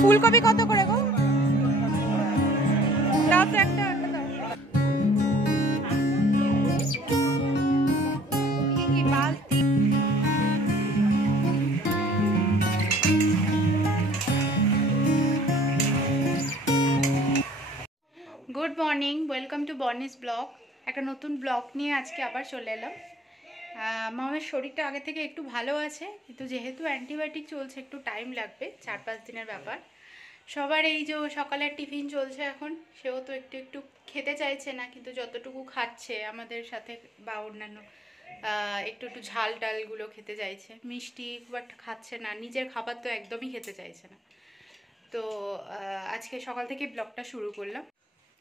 ফুলকপি কত করে গো? দাও তো একটা দাও। কি বালতি? গুড মর্নিং, ওয়েলকাম টু বর্নিস ব্লগ। একটা নতুন ব্লগ নিয়ে আজকে আবার চলে এলাম। মামের শরীরটা আগে থেকে একটু ভালো আছে, কিন্তু যেহেতু অ্যান্টিবায়োটিক চলছে একটু টাইম লাগবে, 4-5 দিনের ব্যাপার। সবার এই যে সকালের টিফিন চলছে এখন, সেও তো একটু একটু খেতে চাইছে না, কিন্তু যতটুকু খাচ্ছে আমাদের সাথে বা অন্যান্য একটু একটু ঝাল ডালগুলো খেতে চাইছে, মিষ্টি বাট খাচ্ছে না, নিজের খাবার তো একদমই খেতে চাইছে না। তো আজকে সকাল থেকে ব্লগটা শুরু করলাম।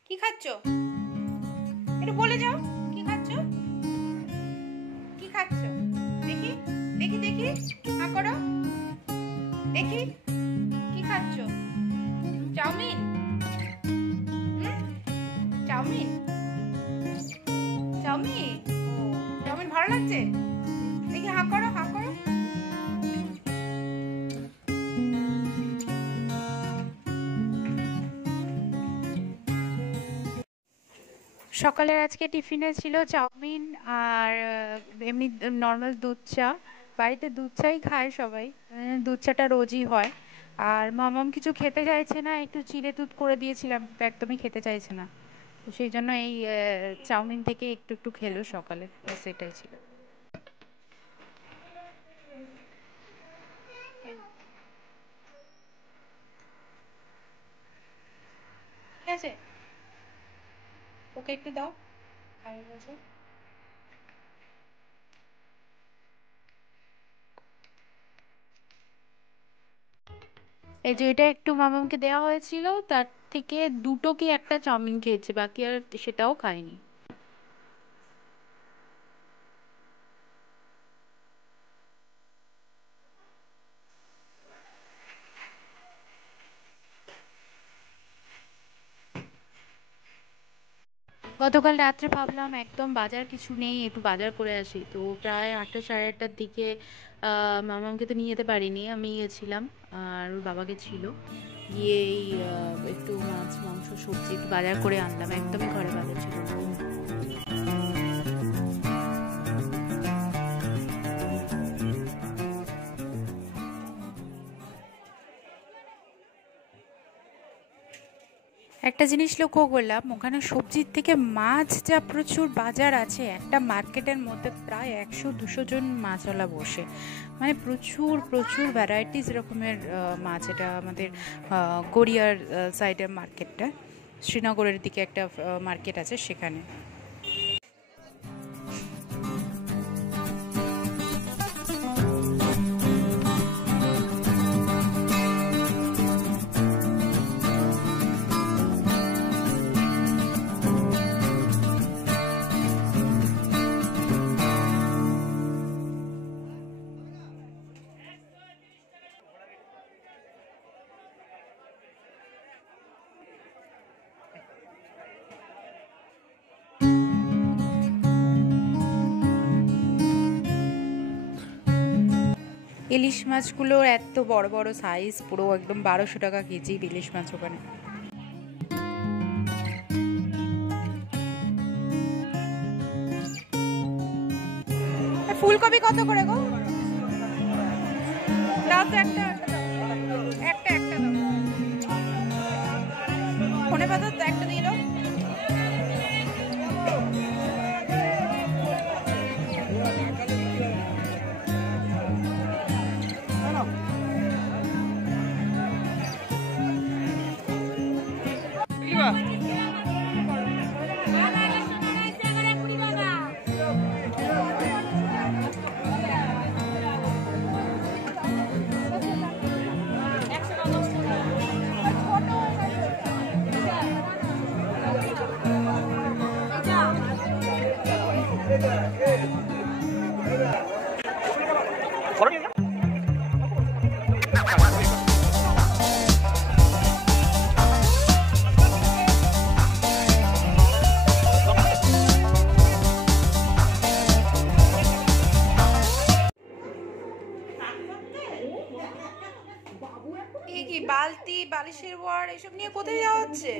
কি খাচ্ছ? একটু বলে যাও, কি খাচ্ছ? কি খাচ্ছ? দেখি দেখি দেখি, হা করো দেখি, কি খাচ্ছ? চাউমিন? চাউমিন? চাউমিন? চাউমিন ভালো লাগছে? দেখি হা করো, হা করো। সকালের আজকে টিফিনে ছিল চাউমিন আর এমনি নর্মাল দুধ চা। বাড়িতে দুধ চাই খায় সবাই, দুধ চাটা রোজই হয়। আর মামাম কিছু খেতে চাইছে না, একটু চিড়ে দুধ করে দিয়েছিলাম, তো একদমই খেতে চাইছে না। তো সেই জন্য এই চাউমিন থেকে একটু একটু খেলো সকালে, সেটাই ছিল। ঠিক আছে, ওকে একটু দাও। খাই বলছে। এই যে এটা একটু মামামকে দেওয়া হয়েছিল, তার থেকে দুটো কি একটা চাউমিন খেয়েছে, বাকি আর সেটাও খায়নি। গতকাল রাত্রে ভাবলাম একদম বাজার কিছু নেই, একটু বাজার করে আসি। তো প্রায় 8টা সাড়ে 8টার দিকে মামাকে তো নিয়ে যেতে পারিনি, আমি গেছিলাম আর ওর বাবা গেছিল। গিয়ে এই একটু মাছ মাংস সবজি একটু বাজার করে আনলাম, একদমই ঘরে বাজার ছিল না। একটা জিনিস লক্ষ্য করলাম, ওখানে সবজির থেকে মাছ যা প্রচুর বাজার আছে, একটা মার্কেটের মধ্যে প্রায় 100-200 জন মাছওয়ালা বসে, মানে প্রচুর প্রচুর ভ্যারাইটিস রকমের মাছ। এটা আমাদের গড়িয়ার সাইডের মার্কেটটা, শ্রীনগরের দিকে একটা মার্কেট আছে সেখানে। ইলিশ মাছগুলোর এত বড় বড় সাইজ, পুরো একদম 1200 টাকা কেজি ইলিশ মাছ ওখানে। ফুলকপি কত করে গো? দাও তো একটা একটা একটা দাও। ধনে পাতা তো একটা দিয়ে দাও। কি বালতি বালিশের ওয়ার এসব নিয়ে কোথায় যাওয়া হচ্ছে?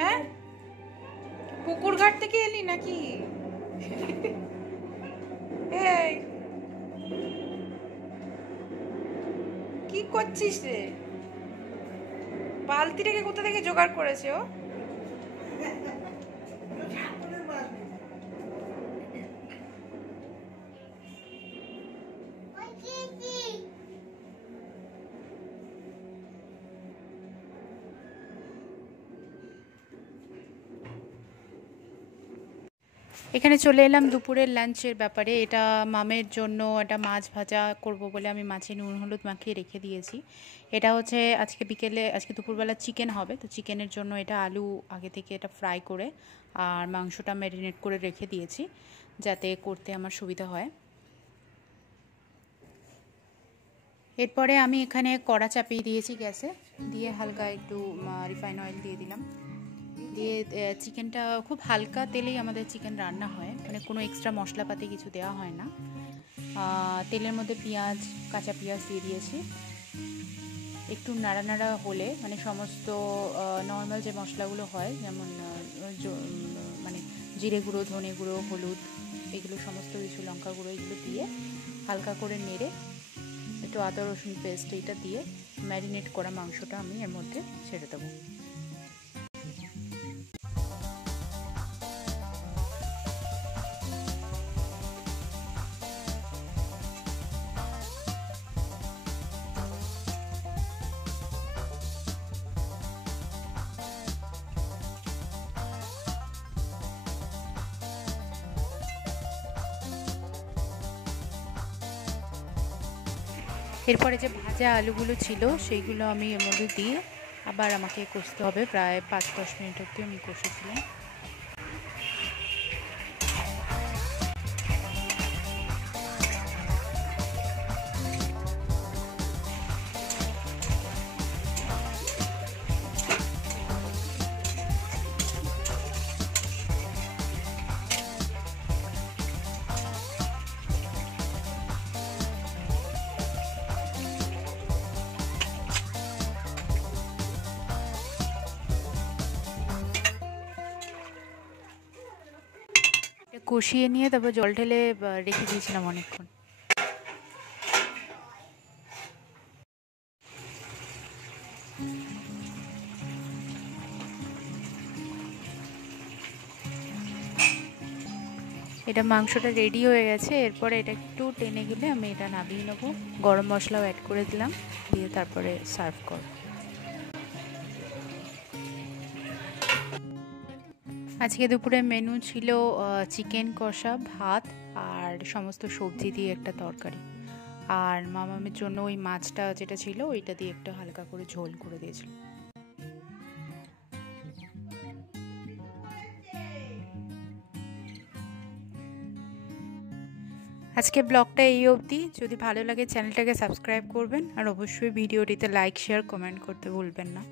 হ্যাঁ, পুকুর ঘাট থেকে এলি নাকি? এই কি করছিস রে? বালতিটাকে কোথা থেকে জোগাড় করেছে ও? এখানে চলে এলাম দুপুরের লাঞ্চের ব্যাপারে। এটা মামের জন্য একটা মাছ ভাজা করব বলে আমি মাছে নুন হলুদ মাখিয়ে রেখে দিয়েছি। এটা হচ্ছে আজকে বিকেলে, আজকে দুপুরবেলা চিকেন হবে, তো চিকেনের জন্য এটা আলু আগে থেকে এটা ফ্রাই করে আর মাংসটা ম্যারিনেট করে রেখে দিয়েছি যাতে করতে আমার সুবিধা হয়। এরপরে আমি এখানে কড়া চাপিয়ে দিয়েছি গ্যাসে, দিয়ে হালকা একটু রিফাইন অয়েল দিয়ে দিলাম। দিয়ে চিকেনটা খুব হালকা তেলেই আমাদের চিকেন রান্না হয়, মানে কোনো এক্সট্রা মশলাপাতি কিছু দেওয়া হয় না। তেলের মধ্যে পেঁয়াজ, কাঁচা পেঁয়াজ দিয়ে দিয়েছি। একটু নাড়া নাড়া হলে মানে সমস্ত নর্মাল যে মশলাগুলো হয়, যেমন মানে জিরে গুঁড়ো, ধনে গুঁড়ো, হলুদ, এগুলো সমস্ত কিছু, লঙ্কা গুঁড়ো, এগুলো দিয়ে হালকা করে নেড়ে একটু আদা রসুন পেস্ট এইটা দিয়ে ম্যারিনেট করা মাংসটা আমি এর মধ্যে ছেড়ে দেবো। এরপরে যে ভাজা আলুগুলো ছিল সেইগুলো আমি এর মধ্যে দিয়ে আবার আমাকে কষতে হবে, প্রায় 5-10 মিনিট অবধি আমি কষেছিলাম। কষিয়ে নিয়ে তারপর জল ঢেলে রেখে দিয়েছিলাম অনেকক্ষণ। এটা মাংসটা রেডি হয়ে গেছে। এরপরে এটা একটু টেনে গেলে আমি এটা নামিয়ে নেবো। গরম মশলাও অ্যাড করে দিলাম, দিয়ে তারপরে সার্ভ করব। আজকে দুপুরে মেনু ছিল চিকেন কষা, ভাত আর সমস্ত সবজি দিয়ে একটা তরকারি। আর মামামের জন্য ওই মাছটা যেটা ছিল ওইটা দিয়ে একটু হালকা করে ঝোল করে দিয়েছিল। আজকে ব্লগটা এই অবধি। যদি ভালো লাগে চ্যানেলটাকে সাবস্ক্রাইব করবেন আর অবশ্যই ভিডিওটিতে লাইক, শেয়ার, কমেন্ট করতে ভুলবেন না।